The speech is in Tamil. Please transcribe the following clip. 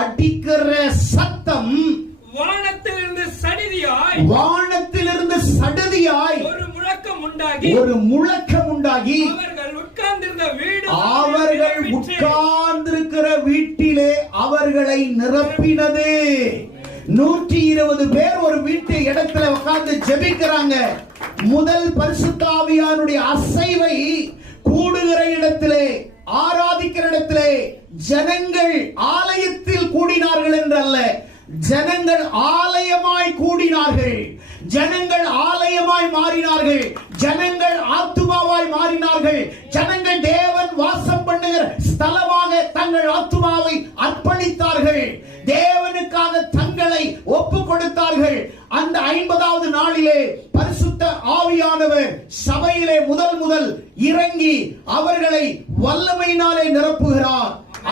அடிக்கிற சத்தம் வானத்திலிருந்து சடிதியாய் ஒரு முழக்கம் உண்டாகி அவர்கள் உட்கார்ந்திருக்கிற வீட்டிலே அவர்களை நிரப்பினது. 120 பேர் ஒரு வீட்டு இடத்துல உட்கார்ந்து ஜெபிக்கிறாங்க. முதல் பரிசுத்த ஆவியானுடைய அசைவை கூடுகிற இடத்திலே, ஆராதிக்கிற இடத்திலே ஜனங்கள் ஆலயத்தில் கூடினார்கள் என்றல்ல, ஜனங்கள் ஆலயமாய் கூடினார்கள். ஜனங்கள் ஆலயமாய் மாறினார்கள். ஜனங்கள் ஆத்துமாவாய் மாறினார்கள். ஜனங்கள் தேவன் வாசம் பண்ணுகிற ஸ்தலமாக தங்கள் ஆத்துமாவை அர்ப்பணித்தார்கள். தேவனுக்காக தங்களை ஒப்பு கொடுத்தார்கள். அந்த 50வது நாளிலே பரிசுத்த ஆவியானவர் சபையிலே முதல் இறங்கி அவர்களை வல்லமையினாலே நிரப்புகிறார்.